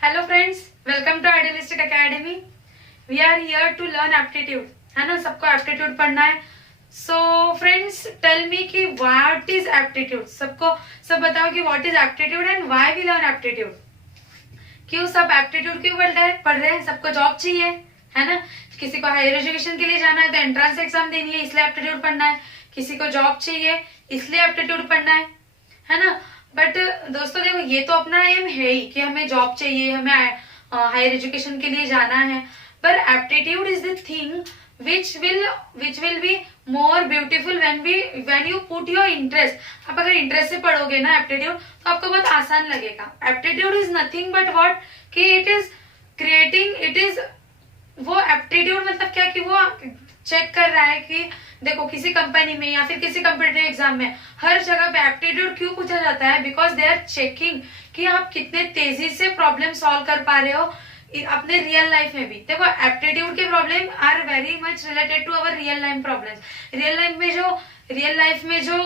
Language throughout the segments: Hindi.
Hello friends, welcome to idealistic academy. We are here to learn aptitude, है ना। सबको एप्टीट्यूड पढ़ना है। सो फ्रेंड्स, टेल मी कि व्हाट इज एप्टीट्यूड। सब बताओ कि what is aptitude and why we learn aptitude. क्यों सब एप्टीट्यूड क्यों पढ़ रहे हैं? सबको जॉब चाहिए, है ना। किसी को हायर एजुकेशन के लिए जाना है तो एंट्रेंस एग्जाम देनी है, इसलिए एप्टीट्यूड पढ़ना है। किसी को जॉब चाहिए, इसलिए एप्टीट्यूड पढ़ना है ना। बट दोस्तों देखो, ये तो अपना एम है ही कि हमें जॉब चाहिए, हमें हायर एजुकेशन के लिए जाना है। पर aptitude is the thing which will be more beautiful when you put your interest. आप अगर इंटरेस्ट से पढ़ोगे ना एप्टीट्यूड, तो आपको बहुत आसान लगेगा। Aptitude is nothing but what, कि it is creating, it is वो एप्टीट्यूड मतलब क्या, कि वो चेक कर रहा है कि देखो किसी कंपनी में या फिर किसी कॉम्पिटिटिव एग्जाम में हर जगह पे एप्टीट्यूड क्यों पूछा जाता है? बिकॉज दे आर चेकिंग कि आप कितने तेजी से प्रॉब्लम सॉल्व कर पा रहे हो अपने रियल लाइफ में भी। देखो, एप्टीट्यूड के problem are very much related to our real life problems. Real life में जो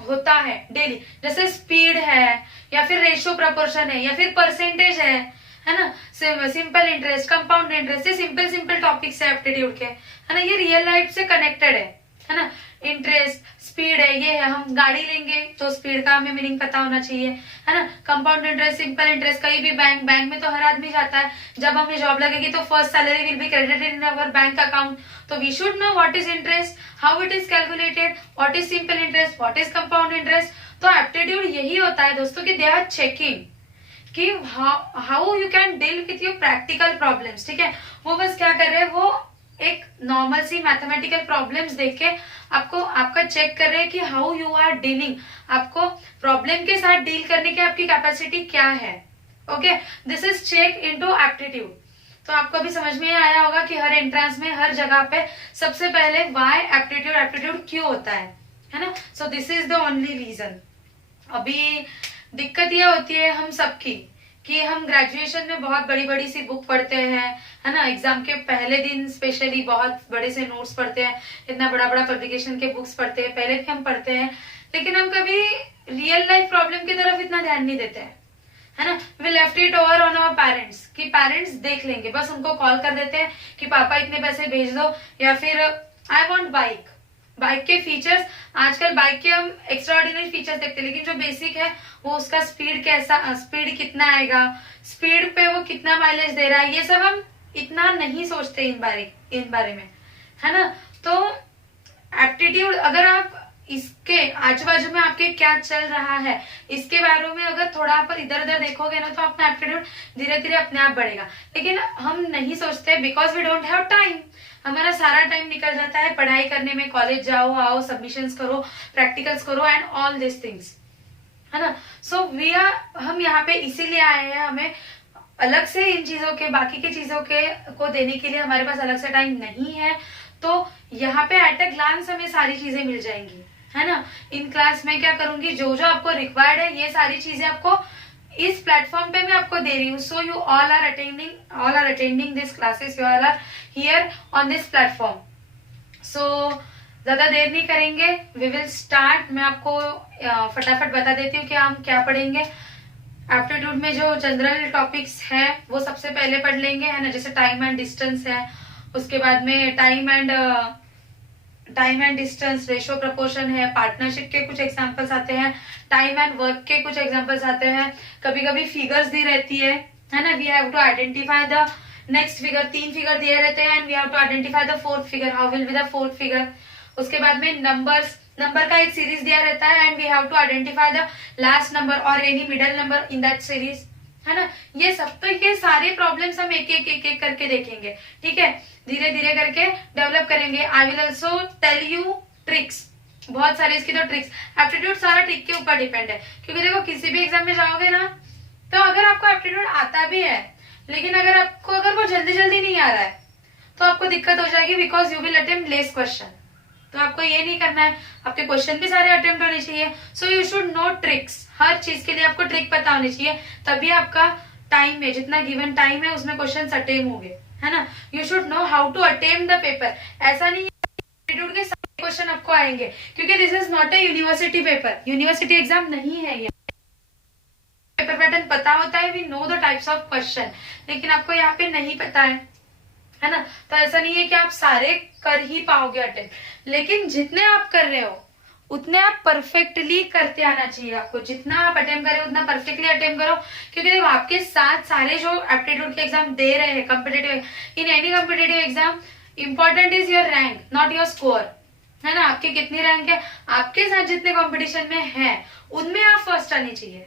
होता है डेली, जैसे स्पीड है या फिर रेशियो प्रोपोर्शन है या फिर परसेंटेज है ना। सिंपल इंटरेस्ट, कंपाउंड इंटरेस्ट, ये सिंपल टॉपिक्स है एप्टीट्यूड के, है ना। ये रियल लाइफ से कनेक्टेड है ना। इंटरेस्ट, स्पीड है, ये है। हम गाड़ी लेंगे तो स्पीड का हमें मीनिंग पता होना चाहिए, है ना। कंपाउंड इंटरेस्ट, सिंपल इंटरेस्ट, कहीं भी बैंक में तो हर आदमी जाता है। जब हमें जॉब लगेगी तो first salary will be credited in our bank account. तो we should know what is interest, how it is calculated, what is simple interest, what is compound interest. तो एप्टीट्यूड यही होता है दोस्तों कि दे आर चेकिंग कि how you can deal with your practical problems. ठीक है, वो बस क्या कर रहे हैं, वो एक नॉर्मल सी मैथमेटिकल प्रॉब्लम्स देख के आपका चेक कर रहे हैं कि हाउ यू आर डीलिंग, आपको प्रॉब्लम के साथ डील करने की आपकी कैपेसिटी क्या है। Okay, this is check into aptitude. तो आपको भी समझ में आया होगा कि हर एंट्रेंस में हर जगह पे सबसे पहले व्हाई एप्टीट्यूड क्यों होता है ना। So this is the only reason. अभी दिक्कत यह होती है हम सबकी कि हम ग्रेजुएशन में बहुत बड़ी बड़ी सी बुक पढ़ते हैं, है ना। एग्जाम के पहले दिन स्पेशली बहुत बड़े से नोट्स पढ़ते हैं, इतना बड़ा बड़ा पब्लिकेशन के बुक्स पढ़ते हैं, पहले भी हम पढ़ते हैं। लेकिन हम कभी रियल लाइफ प्रॉब्लम की तरफ इतना ध्यान नहीं देते हैं, है ना। We left it over on our parents कि पेरेंट्स देख लेंगे, बस उनको कॉल कर देते हैं कि पापा इतने पैसे भेज दो, या फिर आई वॉन्ट बाइक के फीचर्स। आजकल बाइक के हम एक्स्ट्रा ऑर्डिनरी फीचर्स देखते हैं, लेकिन जो बेसिक है वो उसका स्पीड कितना आएगा, स्पीड पे वो कितना माइलेज दे रहा है, ये सब हम इतना नहीं सोचते इन बारे में, है ना। तो एप्टीट्यूड, अगर आप इसके आजू बाजू में आपके क्या चल रहा है इसके बारे में अगर थोड़ा पर इधर उधर देखोगे ना, तो अपना एप्टीट्यूड धीरे धीरे अपने आप बढ़ेगा। लेकिन हम नहीं सोचते because we don't have time. हमारा सारा टाइम निकल जाता है पढ़ाई करने में, कॉलेज जाओ आओ, सबमिशंस करो, प्रैक्टिकल्स करो एंड ऑल दिस थिंग्स, है ना। सो हम यहाँ पे इसीलिए आए हैं। हमें अलग से इन चीजों के, बाकी की चीजों के को देने के लिए हमारे पास अलग से टाइम नहीं है। तो यहाँ पे एट अ ग्लांस हमें सारी चीजें मिल जाएंगी, है ना। इन क्लास में क्या करूंगी, जो जो आपको रिक्वायर्ड है ये सारी चीजें आपको इस प्लेटफॉर्म पे मैं आपको दे रही हूँ। So you all are attending this classes, you all are here on this platform. So ज्यादा देर नहीं करेंगे, वी विल स्टार्ट। मैं आपको फटाफट बता देती हूँ कि हम क्या पढ़ेंगे। एप्टीट्यूड में जो जनरल टॉपिक्स है वो सबसे पहले पढ़ लेंगे, है ना। जैसे टाइम एंड डिस्टेंस है, उसके बाद में time and distance, ratio proportion है, पार्टनरशिप के कुछ एग्जांपल्स आते हैं, टाइम एंड वर्क के कुछ एग्जांपल्स आते हैं, कभी कभी फिगर्स दी रहती है ना। We have to identify the next figure, 3 figure दिए रहते हैं and we have to identify the 4th figure, how will be the 4th figure. उसके बाद में नंबर का एक सीरीज दिया रहता है and we have to identify the last number और any middle number in that series, है ना। ये सब, तो ये सारे प्रॉब्लम्स हम एक एक करके देखेंगे, ठीक है। धीरे धीरे करके डेवलप करेंगे। I will also tell you tricks, बहुत सारे इसकी तो ट्रिक्स। एप्टीट्यूड सारा ट्रिक के ऊपर डिपेंड है, क्योंकि देखो किसी भी एग्जाम में जाओगे ना, तो अगर आपको एप्टीट्यूड आता भी है, लेकिन अगर वो जल्दी जल्दी नहीं आ रहा है तो आपको दिक्कत हो जाएगी, because you will attempt less question. तो आपको ये नहीं करना है, आपके क्वेश्चन भी सारे अटेम्प्ट होने चाहिए। So you should know tricks, हर चीज के लिए आपको ट्रिक पता होनी चाहिए, तभी आपका टाइम में, जितना गिवन टाइम है उसमें क्वेश्चन अटेम्प्ट होंगे, है ना। You should know how to attempt the paper. ऐसा नहीं एप्टीट्यूड के सारे क्वेश्चन आपको आएंगे, क्योंकि this is not a university paper, university exam नहीं है ये। पेपर पैटर्न पता होता है, we know the types of question, लेकिन आपको यहाँ पे नहीं पता है ना। तो ऐसा नहीं है कि आप सारे कर ही पाओगे अटेम्प्ट, लेकिन जितने आप कर रहे हो उतने आप परफेक्टली करते आना चाहिए आपको। जितना आप अटेम्प्ट करें उतना परफेक्टली अटेम्प्ट करो, क्योंकि देखो आपके साथ सारे जो एप्टीट्यूड के एग्जाम दे रहे हैं competitive, in any competitive exam important is your rank not your score, है ना। आपकी कितनी रैंक है, आपके साथ जितने कॉम्पिटिशन में है उनमें आप फर्स्ट आनी चाहिए,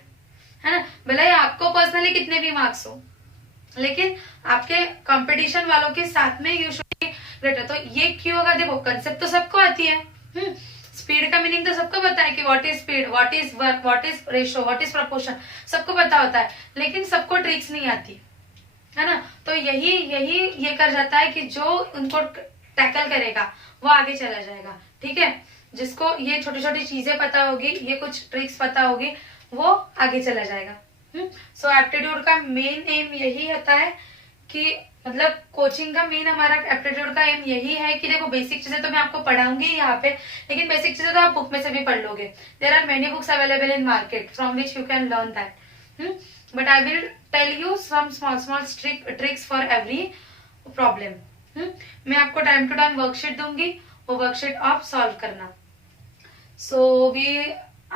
है ना। भले ही आपको पर्सनली कितने भी मार्क्स हो, लेकिन आपके कंपटीशन वालों के साथ में यू शुड बी ग्रेटर। तो ये क्यों होगा, देखो कंसेप्ट तो सबको आती है, स्पीड का मीनिंग तो सबको पता है कि what is speed, what is work, what is ratio, what is proportion, सबको पता होता है, लेकिन सबको ट्रिक्स नहीं आती, है ना। तो यही ये कर जाता है कि जो उनको टैकल करेगा वो आगे चला जाएगा, ठीक है। जिसको ये छोटी छोटी चीजें पता होगी, ये कुछ ट्रिक्स पता होगी, वो आगे चला जाएगा। सो एप्टीट्यूड का मेन एम यही होता है कि मतलब कोचिंग का मेन हमारा एप्टीट्यूड का एम यही है कि देखो बेसिक चीजें तो मैं आपको पढ़ाऊंगी यहाँ पे, लेकिन बेसिक चीजें तो आप बुक में से भी पढ़ लोगे। There are many books available in market from which you can learn that, but I will tell you some small tricks for every problem. मैं आपको टाइम टू टाइम वर्कशीट दूंगी, वो वर्कशीट आप सॉल्व करना। सो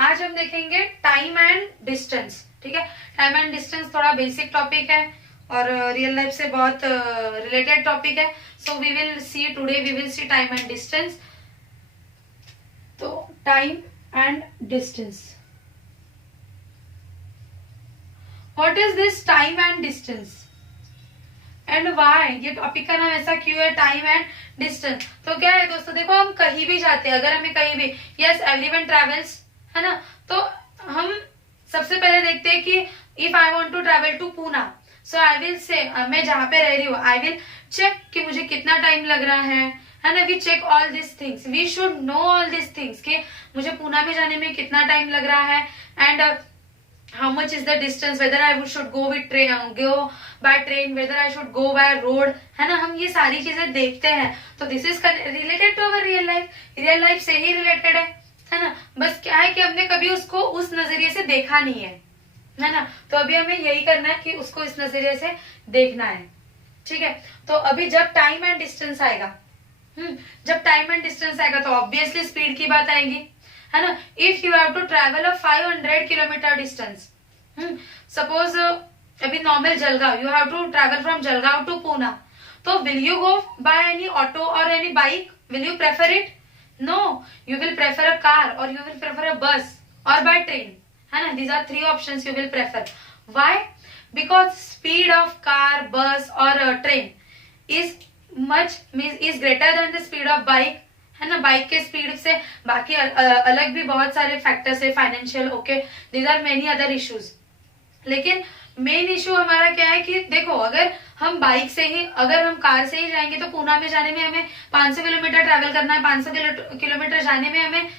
आज हम देखेंगे टाइम एंड डिस्टेंस, ठीक है। टाइम एंड डिस्टेंस थोड़ा बेसिक टॉपिक है और रियल लाइफ से बहुत रिलेटेड टॉपिक है। So we will see today, we will see time and distance. तो time and distance, what is this time and distance and why, ये टॉपिक का नाम ऐसा क्यों है, टाइम एंड डिस्टेंस। तो क्या है दोस्तों, देखो हम कहीं भी जाते हैं, अगर हमें कहीं भी, यस एवरीवन ट्रेवल्स, है ना। तो हम सबसे पहले देखते हैं कि if I want to travel to Poona, so I will say, मैं जहां पे रह रही हूँ, आई विल चेक कि मुझे कितना टाइम लग रहा है ना। We check all this things, we should know all this things कि मुझे पूना में जाने में कितना टाइम लग रहा है, and how much is the distance, whether I should go with train, go by train, whether I should go by road, है ना। हम ये सारी चीजें देखते हैं, तो this is related to our real life, real life से ही रिलेटेड है ना। बस क्या है कि हमने कभी उसको उस नजरिए से देखा नहीं है ना। तो अभी हमें यही करना है कि उसको इस नजरिए से देखना है, ठीक है। तो अभी जब टाइम एंड डिस्टेंस आएगा, जब टाइम एंड डिस्टेंस आएगा तो ऑब्वियसली स्पीड की बात आएगी, है ना। If you have to travel a 500 kilometre distance, suppose अभी normal Jalgaon, you have to travel from Jalgaon to Poona, तो will you go by any auto और any bike, will you prefer it? No, you will prefer a car or you will prefer a bus or by train, है ना। These are three options you will prefer. Why? Because speed of car, bus or train is greater than the speed of bike, है ना। बाइक के स्पीड से बाकी अलग भी बहुत सारे फैक्टर्स है, financial, okay, these are many other issues। लेकिन मेन इशू हमारा क्या है कि देखो अगर हम बाइक से ही, अगर हम कार से ही जाएंगे तो पूना में जाने में हमें 500 किलोमीटर ट्रैवल करना है, 500 किलोमीटर जाने में हमें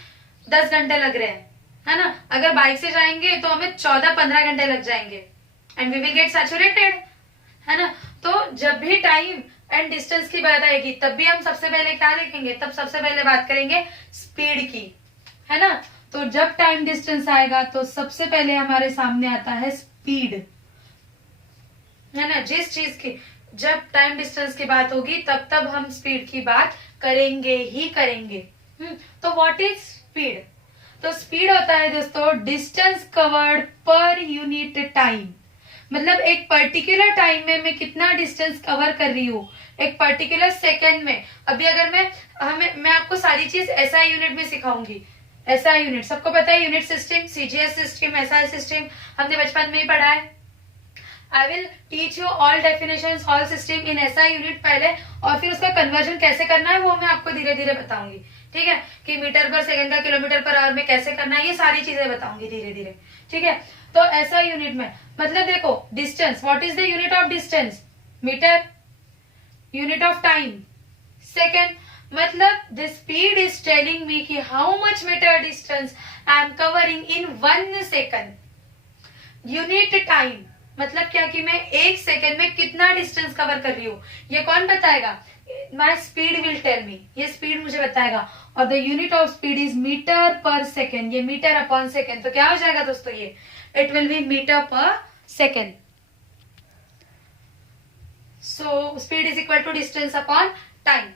10 घंटे लग रहे हैं, है ना। अगर बाइक से जाएंगे तो हमें 14-15 घंटे लग जाएंगे and we will get saturated, है ना। तो जब भी टाइम एंड डिस्टेंस की बात आएगी तब भी हम सबसे पहले क्या देखेंगे, तब सबसे पहले बात करेंगे स्पीड की, है ना। तो जब टाइम डिस्टेंस आएगा तो सबसे पहले हमारे सामने आता है स्पीड, है ना। जिस चीज की जब टाइम डिस्टेंस की बात होगी तब हम स्पीड की बात करेंगे ही करेंगे। तो व्हाट इज स्पीड? तो स्पीड होता है दोस्तों distance covered per unit time, मतलब एक पर्टिकुलर टाइम में मैं कितना डिस्टेंस कवर कर रही हूँ, एक पर्टिकुलर सेकेंड में। अभी अगर मैं आपको सारी चीज एसआई यूनिट में सिखाऊंगी, एसआई यूनिट सबको पता है, unit system, CGS system, SI system हमने बचपन में ही पढ़ा है। I will teach you all definitions, all system in SI unit पहले, और फिर उसका कन्वर्जन कैसे करना है वो मैं आपको धीरे धीरे बताऊंगी, ठीक है। कि मीटर पर सेकंड का किलोमीटर पर आवर में कैसे करना है, ये सारी चीजें बताऊंगी धीरे धीरे, ठीक है। तो ऐसा यूनिट में मतलब देखो distance, what is the unit of distance? Metre. Unit of time second, मतलब the speed is telling me कि how much metre distance I am covering in 1 second. Unit time मतलब क्या कि मैं 1 सेकंड में कितना डिस्टेंस कवर कर रही हूँ, ये कौन बताएगा? My speed will tell me, ये स्पीड मुझे बताएगा। और the unit of speed is metre per second, ये मीटर अपॉन सेकेंड। तो क्या हो जाएगा दोस्तों, ये it will be meter per second. So speed is equal to distance upon time.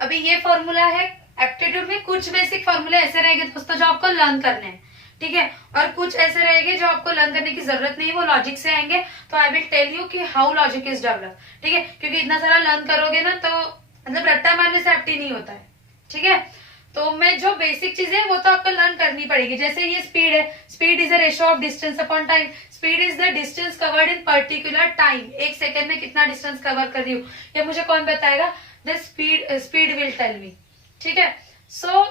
अभी ये फॉर्मूला है एप्टीट्यूड में. कुछ बेसिक फॉर्मूले ऐसे रहेंगे दोस्तों जो आपको लर्न करने हैं, ठीक है, और कुछ ऐसे रहेंगे जो आपको लर्न करने की जरूरत नहीं, वो लॉजिक से आएंगे. तो आई विल टेल यू कि हाउ लॉजिक इज डेवलप, ठीक है, क्योंकि इतना सारा लर्न करोगे ना तो मतलब रट्टा मारने से एप्टी नहीं होता है, ठीक है. तो मैं जो बेसिक चीजें वो तो आपको लर्न करनी पड़ेगी. जैसे ये स्पीड है, speed is a ratio of distance upon time. Speed is the distance covered in particular time. एक सेकेंड में कितना डिस्टेंस कवर कर रही हूँ ये मुझे कौन बताएगा? The speed will tell me, ठीक है. सो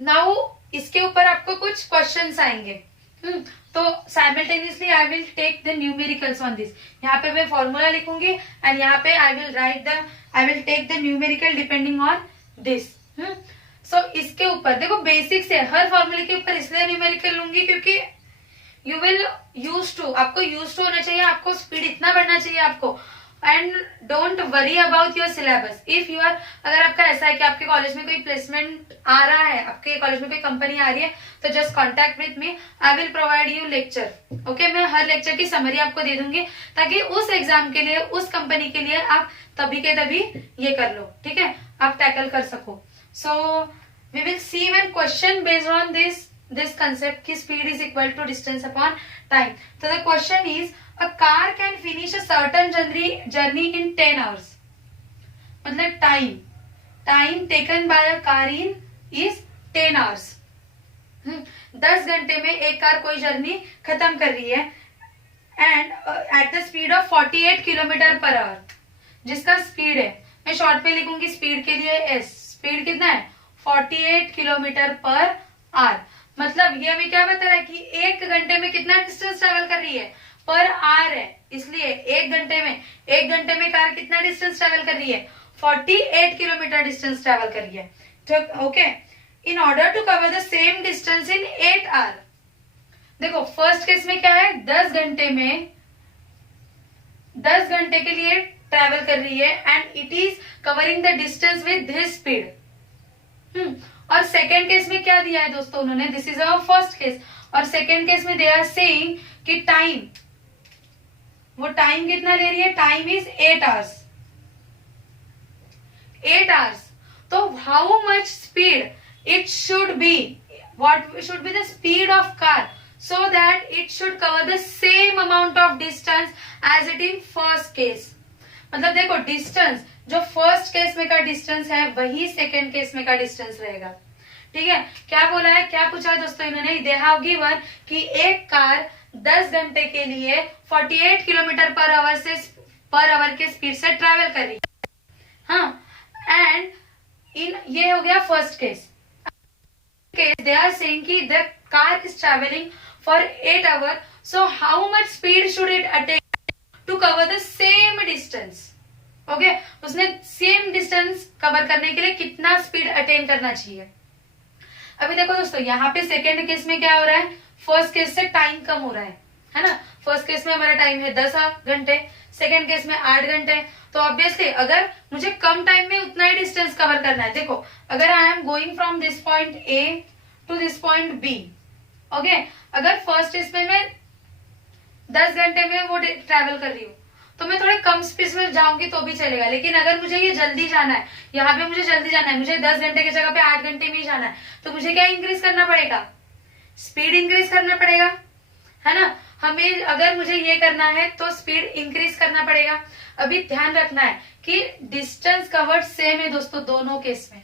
नाउ इसके ऊपर आपको कुछ क्वेश्चंस आएंगे. तो simultaneously I will take the numericals on this. यहाँ पे मैं फॉर्मूला लिखूंगी एंड यहाँ पे I will take the numerical depending on this. So इसके ऊपर देखो बेसिक से हर फॉर्मूले के ऊपर इसलिए न्यूमेरिकल लूंगी क्योंकि यू विल यूज टू, आपको यूज टू होना चाहिए, आपको स्पीड इतना बढ़ना चाहिए आपको. And don't worry about your syllabus. If you are, अगर आपका ऐसा है कि आपके कॉलेज में कोई प्लेसमेंट आ रहा है, आपके कॉलेज में कोई कंपनी आ रही है, तो just contact with me. I will provide you lecture. Okay, मैं हर लेक्चर की समरी आपको दे दूंगी ताकि उस एग्जाम के लिए, उस कंपनी के लिए आप तभी के तभी ये कर लो, ठीक है, आप टैकल कर सको. So we will see one question based on this concept कि speed is equal to distance upon time. So the question is, a car can finish a certain journey in 10 hours. मतलब time taken by a car is 10 hours. 10 घंटे में एक कार कोई जर्नी खत्म कर रही है and at the speed of 48 kilometre per our. जिसका स्पीड है, मैं शॉर्ट पे लिखूंगी स्पीड के लिए s. स्पीड कितना है? 48 किलोमीटर पर आवर. मतलब ये हमें क्या बता रहा है कि एक घंटे में कितना डिस्टेंस ट्रेवल कर रही है? पर आवर है, इसलिए एक घंटे में कार कितना डिस्टेंस ट्रेवल कर रही है? 48 किलोमीटर डिस्टेंस ट्रेवल कर रही है. Okay, in order to cover the same distance in 8 hour. देखो फर्स्ट केस में क्या है? 10 घंटे के लिए ट्रेवल कर रही है and it is covering the distance with this speed. और सेकेंड केस में क्या दिया है दोस्तों उन्होंने? This is our first case. और सेकेंड केस में दे आर सेइंग कि टाइम, वो टाइम कितना ले रही है? Time is 8 hours. 8 आवर्स. तो how much speed it should be, what should be the speed of car so that it should cover the same amount of distance as it in first case. मतलब देखो डिस्टेंस जो फर्स्ट केस में का डिस्टेंस है वही सेकेंड केस में का डिस्टेंस रहेगा, ठीक है. क्या बोला है, क्या पूछा है दोस्तों इन्होंने? दे हैव गिवन कि एक कार 10 घंटे के लिए 48 किलोमीटर पर आवर के स्पीड से ट्रेवल कर रही है. हाँ, एंड ये हो गया first case. They are saying कि the car is traveling for 8 hours. So how much speed should it attain to cover the same distance? Okay, उसने सेम डिस्टेंस कवर करने के लिए कितना स्पीड अटेन करना चाहिए? अभी देखो दोस्तों यहाँ पे सेकेंड केस में क्या हो रहा है? फर्स्ट केस से टाइम कम हो रहा है ना. फर्स्ट केस में हमारा टाइम है 10 घंटे, सेकेंड केस में 8 घंटे. तो ऑब्वियसली अगर मुझे कम टाइम में उतना ही डिस्टेंस कवर करना है, देखो अगर I am going from this point A to this point B, okay, अगर फर्स्ट केस में मैं 10 घंटे में वो ट्रैवल कर रही हूँ तो मैं थोड़े कम स्पीड में जाऊंगी तो भी चलेगा. लेकिन अगर मुझे ये जल्दी जाना है, यहाँ पे मुझे जल्दी जाना है, मुझे 10 घंटे की जगह पे 8 घंटे में ही जाना है, तो मुझे क्या इंक्रीज करना पड़ेगा? स्पीड इंक्रीज करना पड़ेगा, है ना. हमें अगर मुझे ये करना है तो स्पीड इंक्रीज करना पड़ेगा. अभी ध्यान रखना है कि डिस्टेंस कवर्ड सेम है दोस्तों दोनों केस में,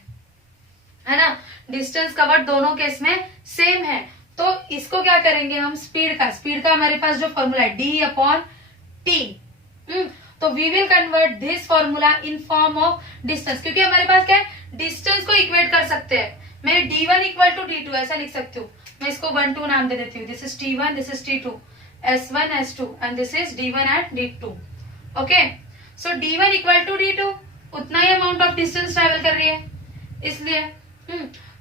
है ना. डिस्टेंस कवर्ड दोनों केस में सेम है. तो इसको क्या करेंगे हम? स्पीड का हमारे पास जो फॉर्मूला है d/t. तो we will convert this formula in form of distance, क्योंकि हमारे पास क्या है? डिस्टेंस को इक्वेट कर सकते हैं. मैं d1 इक्वल टू d2 ऐसा लिख सकती हूँ. मैं इसको 1 2 नाम दे देती हूँ. This is t1, this is t2, s1 s2 and this is d1 and d2. Okay, so d1 equal to d2, उतना ही अमाउंट ऑफ डिस्टेंस ट्रेवल कर रही है, इसलिए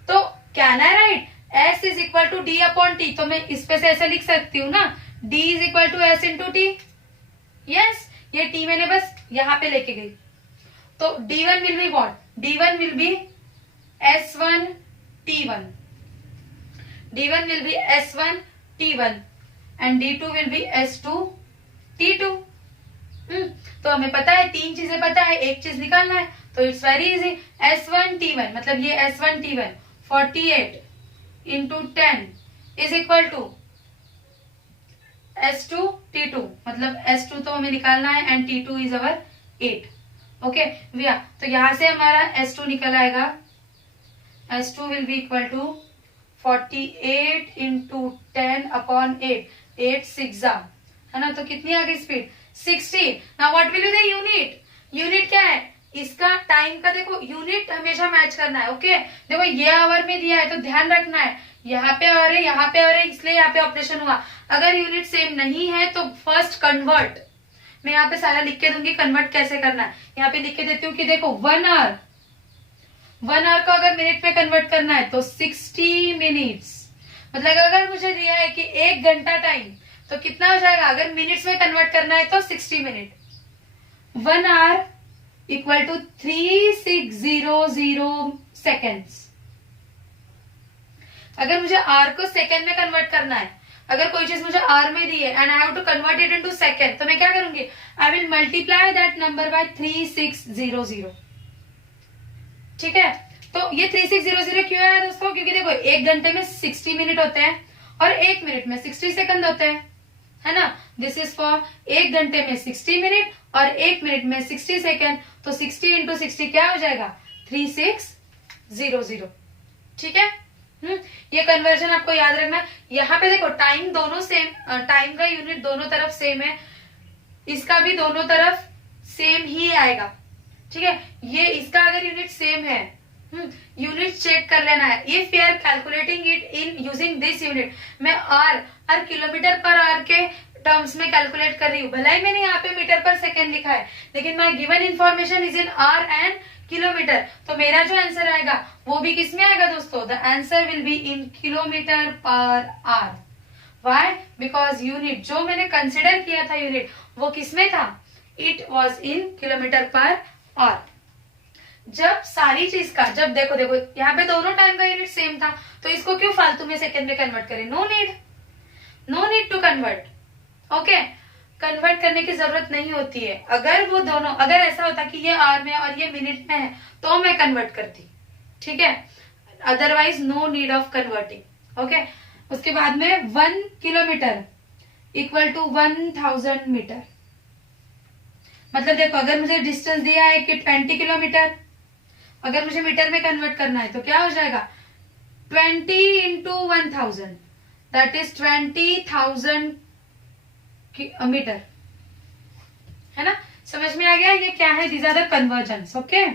तो can I write s is equal to d/t. तो मैं इस पे से ऐसे लिख सकती हूँ ना, d is equal to s into T. Yes, ये t मैंने बस यहाँ पे लेके गई. तो d1 will be what? d1 will be s1 t1. d1 will be s1 t1 and D2 will be S2 T2। तो हमें पता है, तीन चीजें पता है, एक चीज निकालना है, तो it's very easy. S1 T1 मतलब ये S1 T1 48 into 10 is equal to S2 T2 मतलब S2 तो हमें निकालना है and T2 is our 8। Okay भैया, तो यहां से हमारा S2 निकल आएगा, S2 will be equal to 48 into 10 upon 8, 8 6 है ना, तो कितनी आ गई speed 60। Now what will be the unit, unit क्या है इसका, टाइम का देखो यूनिट हमेशा मैच करना है। ओके देखो ये आवर में दिया है तो ध्यान रखना है, यहाँ पे आवर है, यहाँ पे आवर है, इसलिए यहाँ पे ऑपरेशन हुआ। अगर यूनिट सेम नहीं है तो फर्स्ट कन्वर्ट, मैं यहाँ पे सारा लिख के दूंगी कन्वर्ट कैसे करना है। यहाँ पे लिख के देती हूँ कि देखो 1 आवर को अगर मिनट में कन्वर्ट करना है तो 60 मिनट्स, मतलब अगर मुझे दिया है कि 1 घंटा टाइम तो कितना हो जाएगा, अगर मिनट्स में कन्वर्ट करना है तो 60 minute. 1 hour equal to 3600 seconds. अगर मुझे आर को सेकेंड में कन्वर्ट करना है, अगर कोई चीज मुझे आर में दी है and I have to convert it into second, तो मैं क्या करूंगी, I will multiply that number by 3600। ठीक है, तो ये 3600 क्यों है दोस्तों, क्योंकि देखो 1 घंटे में 60 मिनट होते हैं और 1 मिनट में 60 सेकंड होते हैं, है ना। दिस इज फॉर 1 घंटे में 60 मिनट और 1 मिनट में 60 सेकंड, तो 60 इंटू 60 क्या हो जाएगा 3600। ठीक है, ये कन्वर्जन आपको याद रखना है। यहाँ पे देखो टाइम दोनों सेम, टाइम का यूनिट दोनों तरफ सेम है, इसका भी दोनों तरफ सेम ही आएगा। ठीक है, ये इसका अगर यूनिट सेम है, यूनिट चेक कर लेना है। If you are calculating it in using this unit, मैं आर किलोमीटर पर आवर के टर्म्स में कैलकुलेट कर रही हूँ, भले ही मैंने यहाँ पे मीटर पर सेकेंड लिखा है, लेकिन my given information is in hour and kilometre, तो मेरा जो आंसर आएगा वो भी किस में आएगा दोस्तों, the answer will be in kilometre per hour. Why, because unit जो मैंने कंसिडर किया था यूनिट वो किसमें था, it was in kilometre per hour. जब सारी चीज का, जब देखो यहाँ पे दोनों टाइम का यूनिट सेम था, तो इसको क्यों फालतू में सेकेंड में कन्वर्ट करें, no need to convert. Okay, convert करने की जरूरत नहीं होती है। अगर वो दोनों, अगर ऐसा होता कि ये आवर में और ये मिनट में है तो मैं कन्वर्ट करती, ठीक है, otherwise no need of converting. Okay, उसके बाद में 1 किलोमीटर इक्वल टू 1000 मीटर, मतलब देखो अगर मुझे डिस्टेंस दिया है कि 20 किलोमीटर, अगर मुझे मीटर में कन्वर्ट करना है तो क्या हो जाएगा 20 इंटू 1000, दैट इज 20,000 मीटर, है ना। समझ में आ गया ये क्या है, these are the conversions. Okay,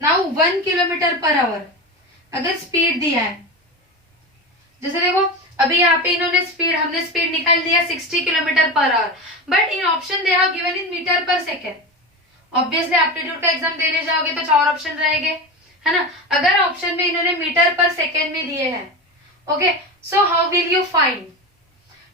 now 1 kilometre per hour अगर स्पीड दिया है, जैसे देखो अभी यहाँ पे इन्होंने स्पीड, हमने स्पीड निकाल दिया 60 kilometre per hour, but in option they have given in metre per second. Obviously aptitude का एग्जाम देने जाओगे तो 4 ऑप्शन रहेंगे, है ना। अगर ऑप्शन में इन्होंने मीटर पर सेकेंड में दिए हैं, okay, so how will you find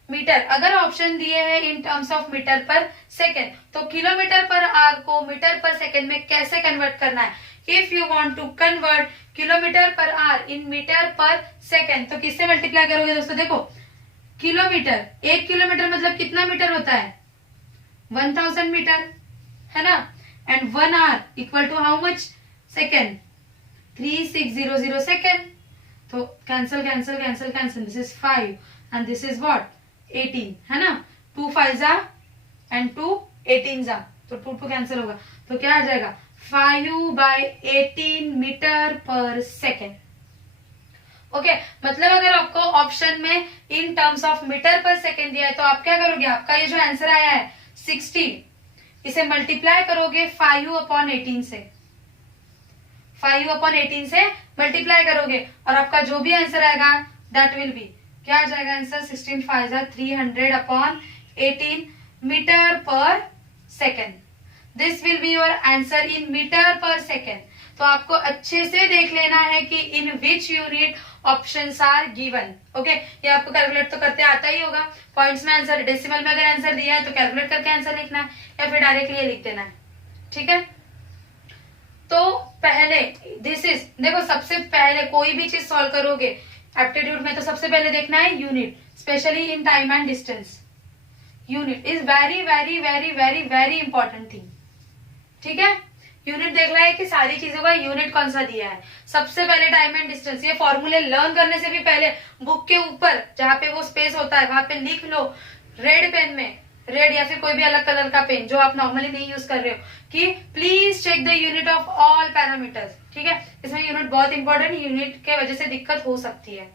metre, अगर ऑप्शन दिए हैं in terms of metre per second, तो किलोमीटर पर आवर को मीटर पर सेकेंड में कैसे कन्वर्ट करना है। If you want to convert kilometre per hour in metre per second, तो किससे मल्टीप्लाई करोगे दोस्तों, देखो किलोमीटर, 1 किलोमीटर मतलब कितना मीटर होता है 1000 मीटर, है ना, and 1 hour equal to how much second 3600 second, तो cancel cancel cancel cancel, this is 5 and this is what 18, है ना, 2 5 जा एंड 2 18 जा, तो 2 कैंसिल होगा, तो क्या आ जाएगा 5/18 मीटर पर सेकेंड। ओके, मतलब अगर आपको ऑप्शन में इन terms of metre per second दिया है तो आप क्या करोगे, आपका ये जो आंसर आया है 60, इसे मल्टीप्लाई करोगे 5/18 से, 5/18 से मल्टीप्लाई करोगे और आपका जो भी आंसर आएगा दैट विल बी, क्या आ जाएगा answer 16 5 300/18 metre per second. This will be your answer in metre per second. तो आपको अच्छे से देख लेना है कि in which unit options are given. Okay, ये आपको कैलकुलेट तो करते आता ही होगा, पॉइंट्स में आंसर, डेसिमल में अगर आंसर दिया है तो कैलकुलेट करके आंसर लिखना है या फिर डायरेक्टली ये लिख देना है, ठीक है। तो पहले दिस इज, देखो सबसे पहले कोई भी चीज सॉल्व करोगे एप्टीट्यूड में तो सबसे पहले देखना है unit, specially in time and distance. Unit is very very very very very important thing. ठीक है, यूनिट देखना है कि सारी चीजों का यूनिट कौन सा दिया है। सबसे पहले टाइम एंड डिस्टेंस, ये फॉर्मूले लर्न करने से भी पहले बुक के ऊपर जहां पे वो स्पेस होता है वहां पे लिख लो रेड पेन में, रेड या फिर कोई भी अलग कलर का पेन जो आप नॉर्मली नहीं यूज कर रहे हो, कि please check the unit of all parameters. ठीक है, इसमें यूनिट बहुत इंपॉर्टेंट, यूनिट के वजह से दिक्कत हो सकती है।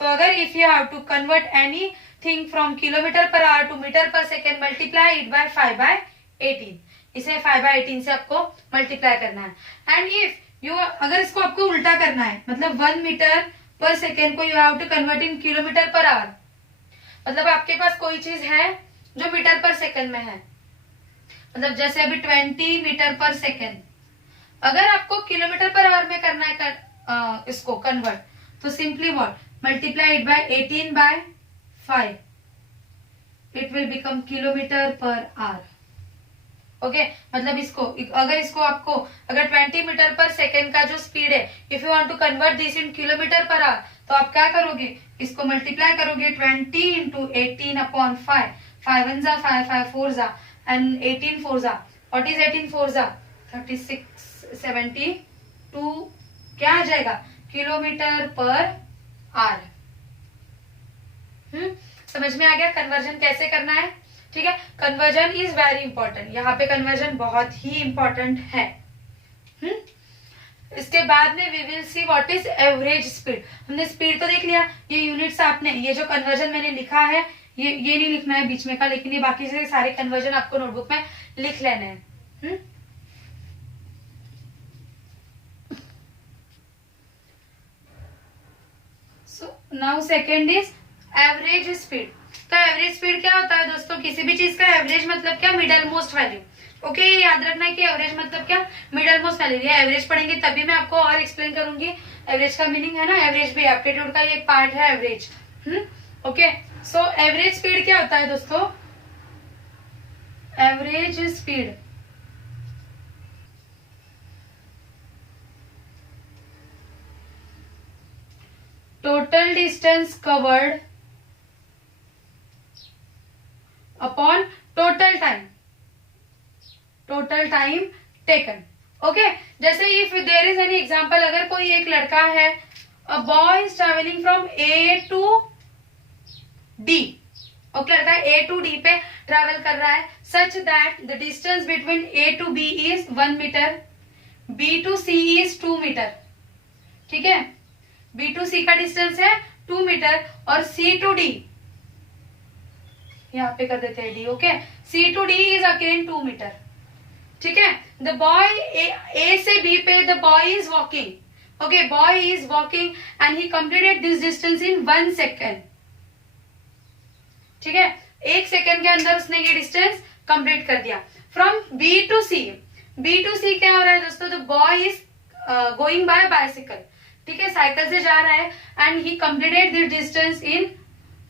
तो अगर if you have to convert anything from kilometre per hour to metre per second, multiply it by 5/18। इसे 5/18 से आपको मल्टीप्लाई करना है। एंड इफ यू, अगर इसको आपको उल्टा करना है, मतलब 1 मीटर पर सेकेंड को you have to convert in kilometre per hour. मतलब आपके पास कोई चीज है जो मीटर पर सेकेंड में है, मतलब जैसे अभी 20 मीटर पर सेकेंड, अगर आपको किलोमीटर पर आवर में करना है इसको कन्वर्ट, तो simply what, multiply it bye 18/5, it will become kilometre per our. Okay, मतलब इसको, अगर इसको आपको, अगर 20 मीटर पर सेकेंड का जो स्पीड है, if you want to convert this in kilometre per hour, तो आप क्या करोगे, इसको मल्टीप्लाई करोगे 20 इंटू 18/5, 5 1 जा 5, 5 4 जा, एंड 18 4 जा, व्हाट इज 18 4 जा 36, 72, क्या आ जाएगा, किलोमीटर पर आवर। समझ में आ गया कन्वर्जन कैसे करना है। ठीक है, कन्वर्जन इज वेरी इंपॉर्टेंट, यहाँ पे कन्वर्जन बहुत ही इंपॉर्टेंट है। इसके बाद में we will see what is average speed. हमने स्पीड तो देख लिया, ये यूनिट्स आपने, ये जो कन्वर्जन मैंने लिखा है ये नहीं लिखना है बीच में का, लेकिन ये बाकी से सारे कन्वर्जन आपको नोटबुक में लिख लेने हैं। So now second is average speed. तो एवरेज स्पीड क्या होता है दोस्तों, किसी भी चीज का एवरेज मतलब क्या, मिडल मोस्ट वैल्यू। ओके, याद रखना है कि एवरेज मतलब क्या, मिडल मोस्ट वैल्यू। ये एवरेज पढ़ेंगे तभी मैं आपको और एक्सप्लेन करूंगी एवरेज का मीनिंग है ना, एवरेज भी एप्टीट्यूड का एक पार्ट है average. Okay, so average speed क्या होता है दोस्तों, average speed total distance covered upon total time taken. Okay, जैसे if there is any example, अगर कोई एक लड़का है, a boy is travelling from A to D. Okay, लड़का ए टू डी पे ट्रेवल कर रहा है, such that the distance between A to B is 1 metre, B to C is 2 metre. ठीक है, बी टू सी का डिस्टेंस है 2 मीटर, और सी टू डी, यहाँ पे कर देते हैं D. Okay, C to D is again 2 metre. ठीक है, द बॉय ए से बी पे, the boy is walking. Okay, boy is walking and he completed this distance in 1 second. ठीक है, 1 सेकेंड के अंदर उसने ये डिस्टेंस कंप्लीट कर दिया। From B to C, B to C क्या हो रहा है दोस्तों, the boy is going by bicycle. ठीक है, साइकिल से जा रहा है and he completed this distance in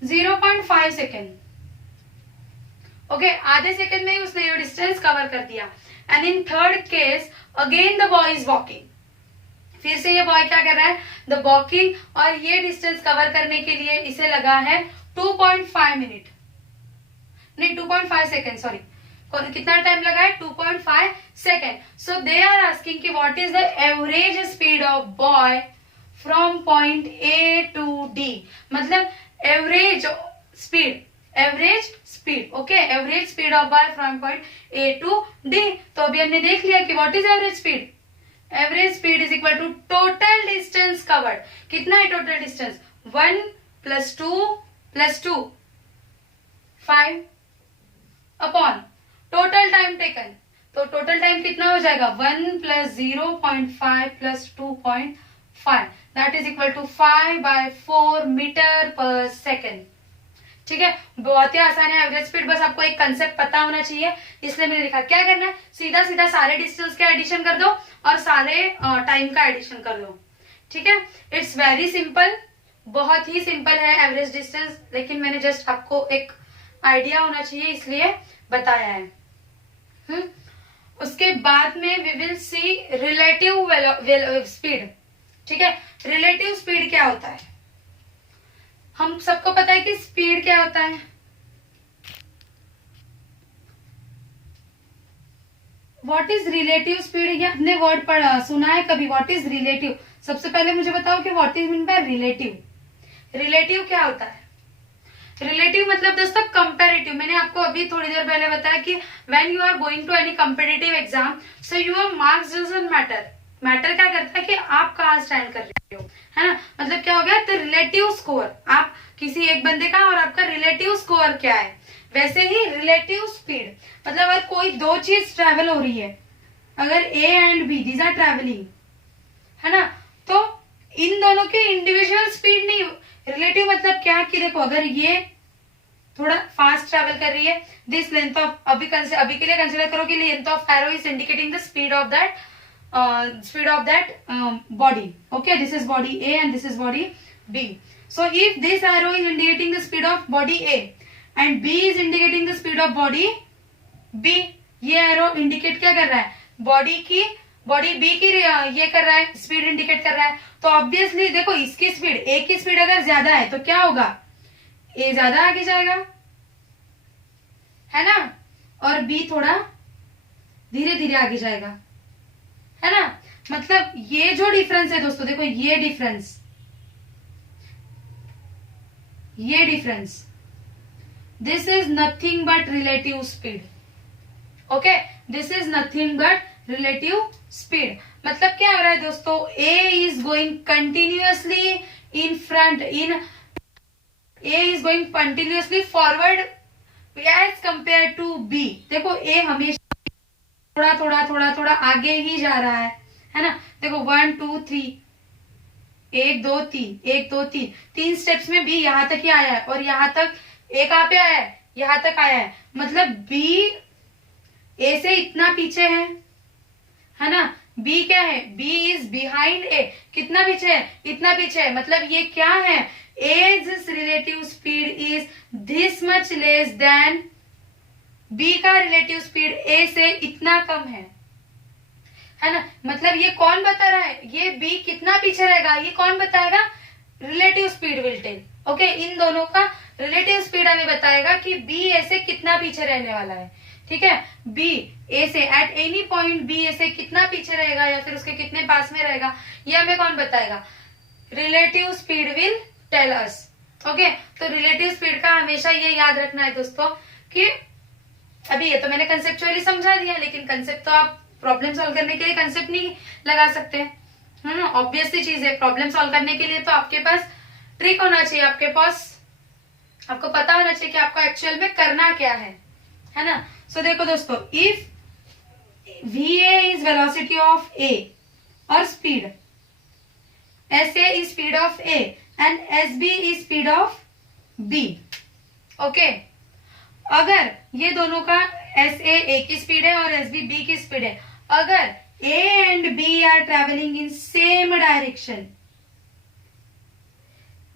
0.5 second. Okay, आधे सेकंड में ही उसने ये डिस्टेंस कवर कर दिया। And in third case again the boy is walking, फिर से ये बॉय क्या कर रहा है, द वॉकिंग, और ये डिस्टेंस कवर करने के लिए इसे लगा है 2.5 मिनट, नहीं 2.5 सेकेंड, सॉरी, कितना टाइम लगा है, 2.5 second. So they are asking कि what is the average speed of boy from point A to D, मतलब average speed. Okay, average speed of boy from point A to D. तो अभी हमने देख लिया कि what is average speed, average speed is equal to total distance covered. कितना है total distance, 1 + 2 + 2 5 upon total time taken. तो टोटल टाइम कितना हो जाएगा, 1 + 0.5 + 2.5, that is equal to 5/4 metre per second. ठीक है, बहुत ही आसान है एवरेज स्पीड, बस आपको एक कंसेप्ट पता होना चाहिए, इसलिए मैंने लिखा। क्या करना है, सीधा सीधा सारे डिस्टेंस का एडिशन कर दो और सारे टाइम का एडिशन कर दो। ठीक है, इट्स वेरी सिंपल, बहुत ही सिंपल है एवरेज डिस्टेंस, लेकिन मैंने जस्ट आपको एक आइडिया होना चाहिए इसलिए बताया है। उसके बाद में we will see relative speed. ठीक है, रिलेटिव स्पीड क्या होता है, हम सबको पता है कि स्पीड क्या होता है, व्हाट इज रिलेटिव स्पीड, ये हमने वर्ड पढ़ा सुना है कभी, व्हाट इज रिलेटिव। सबसे पहले मुझे बताओ कि what is mean by relative. Relative क्या होता है? रिलेटिव मतलब दोस्तों कंपैरेटिव। मैंने आपको अभी थोड़ी देर पहले बताया कि when you are going to any competitive exam, so your marks doesn't matter. Matter क्या करता है कि आप कहाँ स्टैंड कर रहे हो, है ना। मतलब क्या हो गया, तो रिलेटिव स्कोर, आप किसी एक बंदे का और आपका रिलेटिव स्कोर क्या है। वैसे ही रिलेटिव स्पीड मतलब अगर कोई दो चीज ट्रेवल हो रही है, अगर A and B these are travelling, है ना, तो इन दोनों की इंडिविजुअल स्पीड नहीं। रिलेटिव मतलब क्या कि देखो अगर ये थोड़ा फास्ट ट्रेवल कर रही है, दिस लेंथ ऑफ, अभी के लिए कंसिडर करो कि length of arrow is indicating the speed of that body. Okay, this is body A and this is body B. So if this arrow is indicating the speed of body A and B is indicating the speed of body B, ये एरो इंडिकेट क्या कर रहा है, बॉडी बी की ये कर रहा है, स्पीड इंडिकेट कर रहा है। तो ऑब्वियसली देखो इसकी स्पीड, ए की स्पीड अगर ज्यादा है तो क्या होगा, ए ज्यादा आगे जाएगा, है ना, और बी थोड़ा धीरे धीरे आगे जाएगा, है ना। मतलब ये जो डिफरेंस है दोस्तों, देखो ये difference this is nothing but relative speed. Okay, this is nothing but relative speed. मतलब क्या हो रहा है दोस्तों, A is going continuously in front, A is going continuously forward as compare to B. देखो ए हमेशा थोड़ा थोड़ा थोड़ा थोड़ा आगे ही जा रहा है ना। देखो 1 2 3, 1 2 3, 1 2 3, 3 स्टेप्स में बी यहां तक ही आया है, और यहां तक ए कहां पे आया है, यहां तक आया है। मतलब बी ए से इतना पीछे है ना। बी क्या है, बी इज बिहाइंड ए, कितना पीछे है, इतना पीछे है। मतलब ये क्या है, as relative speed is this much less than B का रिलेटिव स्पीड ए से इतना कम है ना। मतलब ये कौन बता रहा है, ये बी कितना पीछे रहेगा, ये कौन बताएगा, relative speed will tell. Okay, इन दोनों का रिलेटिव स्पीड हमें बताएगा कि बी ए से कितना पीछे रहने वाला है। ठीक है, बी ए से एट एनी पॉइंट बी ए से कितना पीछे रहेगा या फिर उसके कितने पास में रहेगा, ये हमें कौन बताएगा, relative speed will tell us. Okay, तो रिलेटिव स्पीड का हमेशा ये याद रखना है दोस्तों कि अभी ये तो मैंने कंसेप्चुअली समझा दिया, लेकिन कंसेप्ट तो आप प्रॉब्लम सॉल्व करने के लिए कंसेप्ट नहीं लगा सकते, है ना। ऑब्वियसली चीज है, प्रॉब्लम सॉल्व करने के लिए तो आपके पास ट्रिक होना चाहिए, आपके पास आपको पता होना चाहिए कि आपको एक्चुअल में करना क्या है ना। सो देखो दोस्तों, if va is velocity of a और speed, sa is speed of a and sb is speed of b। Okay, अगर ये दोनों का sa a की स्पीड है और sb b की स्पीड है, अगर a and b are travelling in same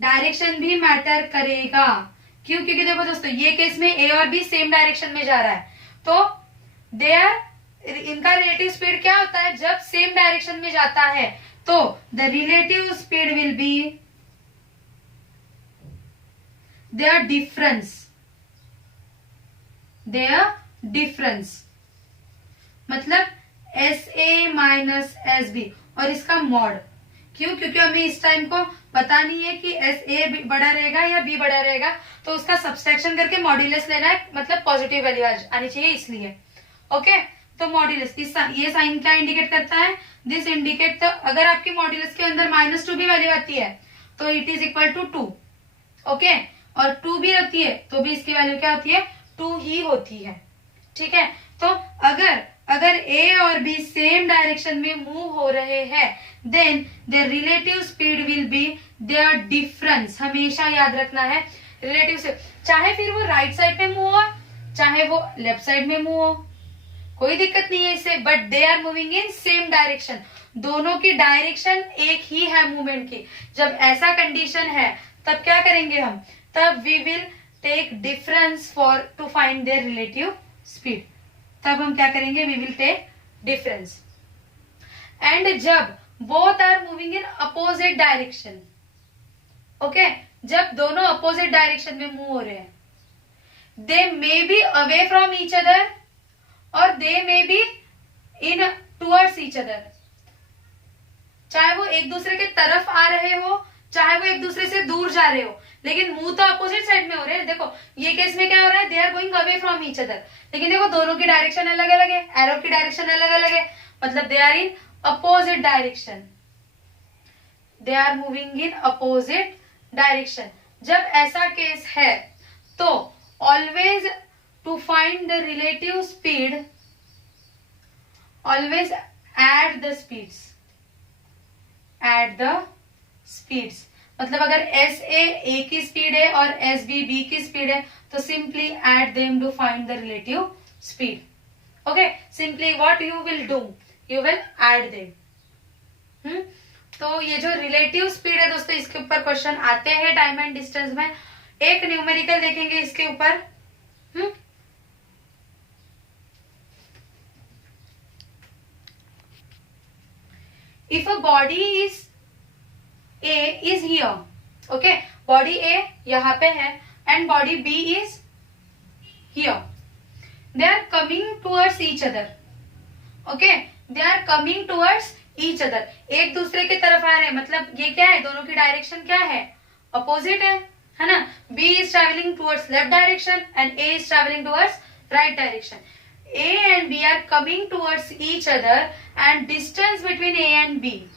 direction भी मैटर करेगा। क्यों, क्योंकि देखो दोस्तों ये केस में a और b सेम डायरेक्शन में जा रहा है, तो दे आर, इनका रिलेटिव स्पीड क्या होता है, जब सेम डायरेक्शन में जाता है तो the relative speed will be their difference, मतलब SA माइनस SB और इसका मॉड। क्यों, क्योंकि हमें इस टाइम को पता नहीं है कि SA बड़ा रहेगा या B बड़ा रहेगा, तो उसका सब्सट्रैक्शन करके मॉड्यूलस लेना है, मतलब पॉजिटिव वैल्यू आनी चाहिए इसलिए। ओके, तो मॉड्यूलस, ये साइन क्या इंडिकेट करता है, दिस इंडिकेट, तो अगर आपकी मॉड्यूलस के अंदर -2 भी वैल्यू आती है तो it is equal to 2। Okay, और 2 भी होती है तो भी इसकी वैल्यू क्या होती है, 2 ही होती है। ठीक है, तो अगर A और B सेम डायरेक्शन में मूव हो रहे हैं, then their relative speed will be their difference. हमेशा याद रखना है रिलेटिव से, चाहे फिर वो राइट साइड में मूव हो चाहे वो लेफ्ट साइड में मूव हो, कोई दिक्कत नहीं है इससे, but they are moving in same direction, दोनों की डायरेक्शन एक ही है मूवमेंट की। जब ऐसा कंडीशन है तब क्या करेंगे हम, तब we will take difference for to find their relative speed. तब हम क्या करेंगे, we will take difference. And जब both are moving in opposite direction, okay, जब दोनों अपोजिट डायरेक्शन में मूव हो रहे हैं, they may be away from each other और they may be in towards each other. चाहे वो एक दूसरे के तरफ आ रहे हो, चाहे वो एक दूसरे से दूर जा रहे हो, लेकिन मूव तो अपोजिट साइड में हो रहे हैं। देखो ये केस में क्या हो रहा है, they are going away from each other, लेकिन देखो दोनों की डायरेक्शन अलग अलग है, एरो की डायरेक्शन अलग अलग है, मतलब they are in opposite direction, they are moving in opposite direction. जब ऐसा केस है तो always to find the relative speed, always add the speeds, at the speeds. मतलब अगर एस ए की स्पीड है और एस बी की स्पीड है तो simply add them to find the relative speed. Okay, simply what you will do, you will add them. तो ये जो रिलेटिव स्पीड है दोस्तों, इसके ऊपर क्वेश्चन आते हैं टाइम एंड डिस्टेंस में। एक न्यूमेरिकल देखेंगे इसके ऊपर। If a body is A is here, okay, body A यहाँ पे है and body B is here. They are coming towards each other. Okay, they are coming towards each other. एक दूसरे की तरफ आ रहे हैं, मतलब ये क्या है, दोनों की डायरेक्शन क्या है, अपोजिट है ना। B is traveling towards left direction and A is traveling towards right direction. A and B are coming towards each other and distance between A and B,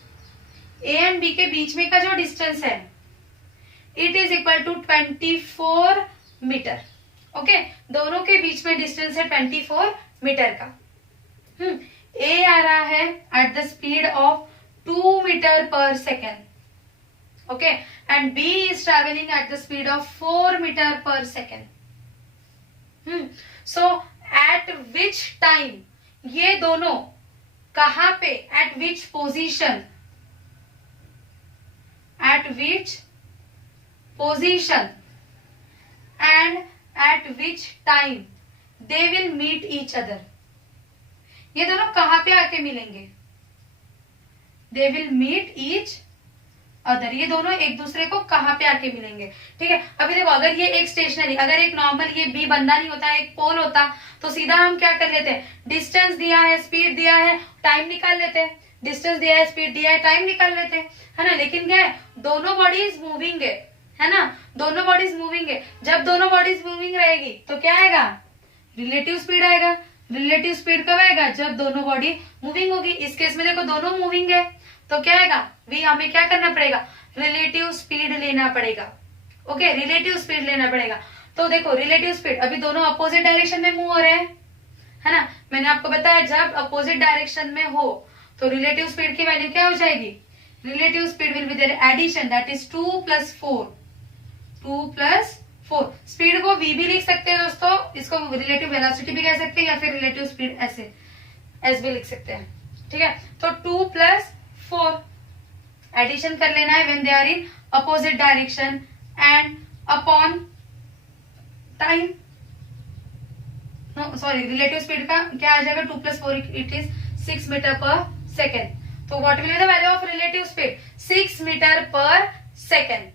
A and B के बीच में का जो डिस्टेंस है, it is equal to 24 metre. Okay, दोनों के बीच में डिस्टेंस है 24 मीटर का। A आ रहा है at the speed of 2 metre per second, okay, and B is traveling at the speed of 4 metre per second. So at which time ये दोनों कहां पे, at which position, at which position and at which time they will meet each other, ये दोनों कहां पे आके मिलेंगे, they will meet each other, ये दोनों एक दूसरे को कहां पे आके मिलेंगे। ठीक है, अभी देखो अगर ये एक स्टेशनरी, अगर एक नॉर्मल ये बी बंदा नहीं होता, एक पोल होता, तो सीधा हम क्या कर लेते हैं, डिस्टेंस दिया है, स्पीड दिया है, टाइम निकाल लेते हैं, डिस्टेंस दिया है, स्पीड दिया है, टाइम निकाल लेते हैं, है ना। लेकिन क्या है, दोनों बॉडीज मूविंग है ना, दोनों बॉडीज मूविंग है। जब दोनों बॉडीज मूविंग रहेगी तो क्या आएगा, रिलेटिव स्पीड आएगा। रिलेटिव स्पीड कब आएगा, जब दोनों बॉडी मूविंग होगी। इस केस में देखो दोनों मूविंग है तो क्या आएगा, हमें क्या करना पड़ेगा, रिलेटिव स्पीड लेना पड़ेगा। ओके, रिलेटिव स्पीड लेना पड़ेगा। तो देखो रिलेटिव स्पीड, अभी दोनों अपोजिट डायरेक्शन में मूव हो रहे हैं, है ना। मैंने आपको बताया जब अपोजिट डायरेक्शन में हो तो रिलेटिव स्पीड की वैल्यू क्या हो जाएगी, relative speed will be their addition, that is 2 + 4, 2 + 4। Speed को v भी लिख सकते हैं दोस्तों, इसको रिलेटिव वेलोसिटी भी कह सकते हैं, या फिर रिलेटिव स्पीड ऐसे एस भी लिख सकते हैं। ठीक है, तो 2 + 4 एडिशन कर लेना है when they are in opposite direction and upon time, no sorry, relative speed का क्या आ जाएगा, 2 + 4 it is 6 metre per second. तो what will be the value of relative speed, 6 metre per second.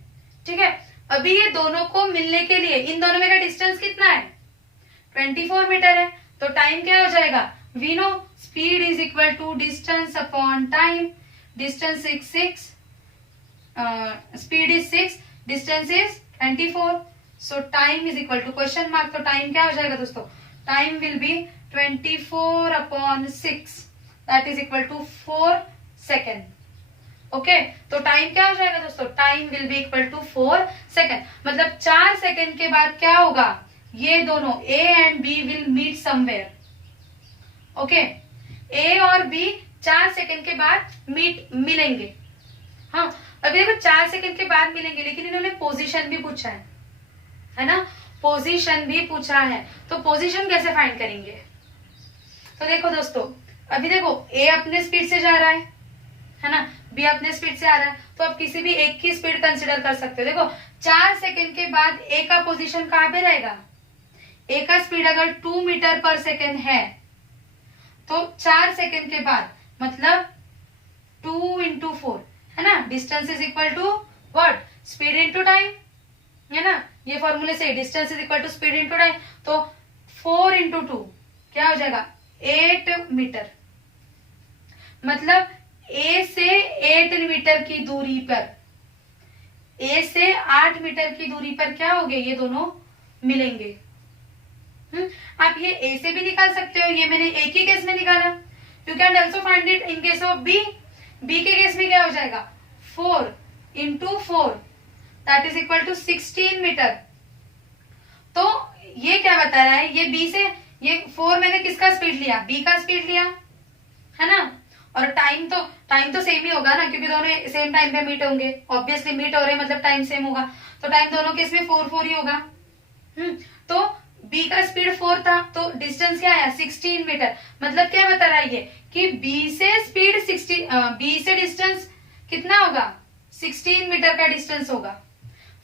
ठीक है, अभी ये दोनों को मिलने के लिए इन दोनों में का डिस्टेंस कितना है, 24 मीटर है। तो टाइम क्या हो जाएगा, we know speed is equal to distance upon time. Distance 6, speed is 6, distance is 24, so time is equal to question mark. तो टाइम क्या हो जाएगा दोस्तों, time will be 24/6, that is equal to 4 second. Okay, तो टाइम क्या हो जाएगा दोस्तों, time will be equal to 4 second. मतलब 4 सेकेंड के बाद क्या होगा, ये दोनों A and B will meet somewhere. Okay, A और बी 4 सेकेंड के बाद मिलेंगे। हाँ, अभी देखो 4 सेकेंड के बाद मिलेंगे, लेकिन इन्होंने पोजीशन भी पूछा है ना, पोजीशन भी पूछा है। तो पोजीशन कैसे फाइंड करेंगे, तो देखो दोस्तों अभी देखो ए अपने स्पीड से जा रहा है ना, बी अपने स्पीड से आ रहा है, तो आप किसी भी एक की स्पीड कंसिडर कर सकते हो। देखो 4 सेकेंड के बाद ए का पोजीशन कहां पे रहेगा, ए का स्पीड अगर 2 मीटर पर सेकेंड है तो 4 सेकेंड के बाद मतलब 2 × 4 है ना, distance is equal to what, speed into time. है ना, ये फॉर्मूले से distance is equal to speed into time, तो 4 इंटू 2 क्या हो जाएगा 8 मीटर, मतलब ए से 8 मीटर की दूरी पर, ए से 8 मीटर की दूरी पर क्या होंगे, ये दोनों मिलेंगे। आप ये ए से भी निकाल सकते हो, ये मैंने एक ही केस में निकाला। You can also find it in case of B, B के केस में क्या हो जाएगा 4 into 4 that is equal to 16 metre. तो ये क्या बता रहा है, ये बी से, ये 4 मैंने किसका स्पीड लिया, बी का स्पीड लिया, है ना, और टाइम तो सेम ही होगा ना, क्योंकि दोनों सेम टाइम पे मीट होंगे, ऑब्वियसली मीट हो रहे मतलब टाइम सेम होगा, तो टाइम दोनों केस में 4 ही होगा। तो बी का स्पीड 4 था, तो डिस्टेंस क्या आया 16 मीटर, मतलब क्या बता रहा है ये कि बी से स्पीड 16, बी से डिस्टेंस कितना होगा 16 मीटर का डिस्टेंस होगा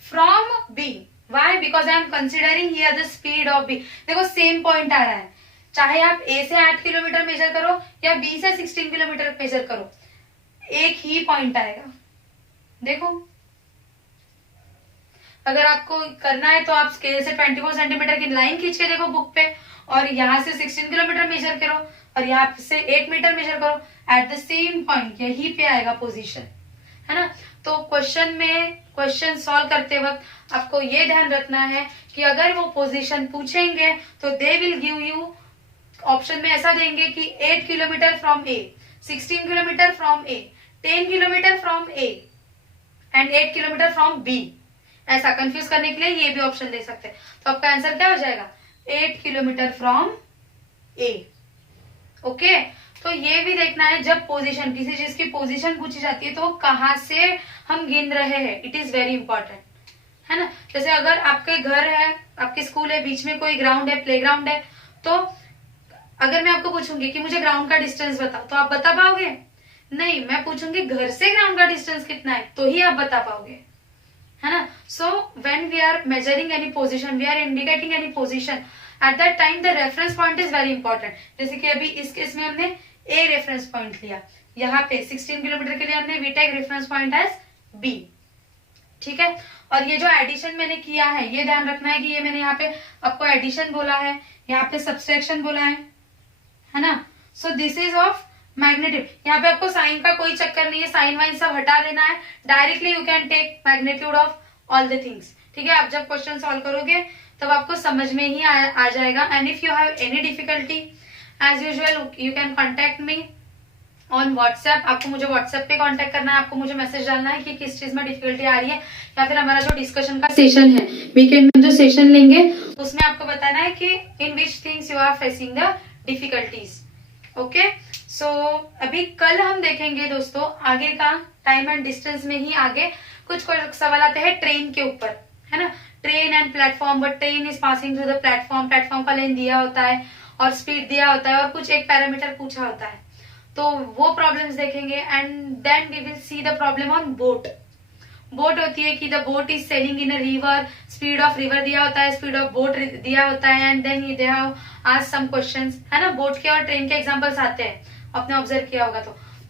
from B. Why, because I am considering here the speed of B. देखो सेम पॉइंट आ रहा है, चाहे आप ए से 8 किलोमीटर मेजर करो या बी से 16 किलोमीटर मेजर करो, एक ही पॉइंट आएगा। देखो अगर आपको करना है तो आप स्केल से 24 सेंटीमीटर की लाइन खींच के देखो बुक पे, और यहाँ से 16 किलोमीटर मेजर करो और यहाँ से 8 मीटर मेजर करो, एट द सेम पॉइंट यही पे आएगा पोजीशन, है ना। तो क्वेश्चन सॉल्व करते वक्त आपको ये ध्यान रखना है कि अगर वो पोजीशन पूछेंगे तो they will give you option में ऐसा देंगे कि 8 kilometre from A, 16 kilometre from A, 10 kilometre from A and 8 kilometre from B. ऐसा कंफ्यूज करने के लिए ये भी ऑप्शन दे सकते हैं। तो आपका आंसर क्या हो जाएगा 8 किलोमीटर फ्रॉम ए। ओके, तो ये भी देखना है जब पोजीशन, किसी चीज की पोजीशन पूछी जाती है तो कहां से हम गिन रहे हैं, इट इज वेरी इंपॉर्टेंट, है ना। जैसे अगर आपके घर है, आपके स्कूल है, बीच में कोई ग्राउंड है, प्ले ग्राउंड है, तो अगर मैं आपको पूछूंगी कि मुझे ग्राउंड का डिस्टेंस बताओ, तो आप बता पाओगे नहीं, मैं पूछूंगी घर से ग्राउंड का डिस्टेंस कितना है, तो ही आप बता पाओगे, है ना। So when we are measuring any position, we are indicating any position, at that time the reference point is very important. जैसे कि अभी इस केस में हमने ए रेफरेंस पॉइंट लिया, यहाँ पे 16 किलोमीटर के लिए हमने we take reference point as B, ठीक है। और ये जो एडिशन मैंने किया है, ये ध्यान रखना है कि ये मैंने यहाँ पे आपको एडिशन बोला है, यहाँ पे सब्सट्रैक्शन बोला है ना। So this is of magnitude. यहाँ पे आपको साइन का कोई चक्कर नहीं है, साइन वाइन सब हटा देना है, directly you can take magnitude of all the things, ठीक है। आप जब क्वेश्चन सॉल्व करोगे तब आपको समझ में ही आ जाएगा। And if you have any difficulty as usual you can contact me on WhatsApp. आपको मुझे व्हाट्सएप पे कांटेक्ट करना है, आपको मुझे मैसेज डालना है कि किस चीज में डिफिकल्टी आ रही है, या फिर हमारा जो डिस्कशन का सेशन है, वीकेंड में जो सेशन लेंगे उसमें आपको बताना है कि in which things you are facing the difficulties. Okay, so अभी कल हम देखेंगे दोस्तों आगे का टाइम एंड डिस्टेंस में ही आगे कुछ सवाल आते हैं ट्रेन के ऊपर, है ना। Train and platform, but train is passing through the platform, platform का लेन दिया होता है और स्पीड दिया होता है और कुछ एक पैरामीटर पूछा होता है, तो वो प्रॉब्लम्स देखेंगे। And then we will see the problem on boat. Boat होती है कि the boat is sailing in a river, speed of river दिया होता है, स्पीड ऑफ बोट दिया होता है, and then they have asked some questions, है ना। बोट के और ट्रेन के एग्जांपल्स आते हैं, आपने ऑब्जर्व किया होगा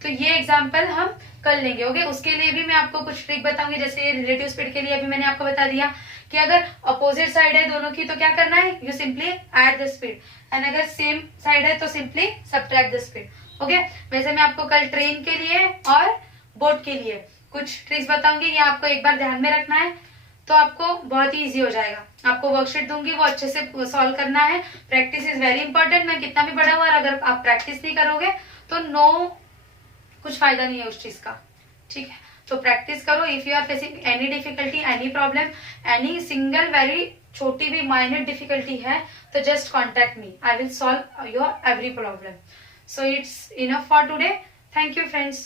तो ये एग्जांपल हम कर लेंगे। ओके, उसके लिए भी मैं आपको कुछ ट्रिक बताऊंगी। जैसे रिलेटिव स्पीड के लिए अभी मैंने आपको बता दिया कि अगर अपोजिट साइड है दोनों की तो क्या करना है, you simply add the speed, and अगर सेम साइड है तो simply subtract the speed. Okay, वैसे मैं आपको कल ट्रेन के लिए और बोट के लिए कुछ ट्रिक्स बताऊंगी, ये आपको एक बार ध्यान में रखना है तो आपको बहुत ही इजी हो जाएगा। आपको वर्कशीट दूंगी, वो अच्छे से सॉल्व करना है। Practice is very important. मैं कितना भी बड़ा हुआ और अगर आप प्रैक्टिस नहीं करोगे तो कुछ फायदा नहीं है उस चीज का, ठीक है। तो प्रैक्टिस करो। If you are facing any difficulty, any problem, any single very छोटी भी माइनर डिफिकल्टी है तो just contact me, I will solve your every problem. So it's enough for today. Thank you friends.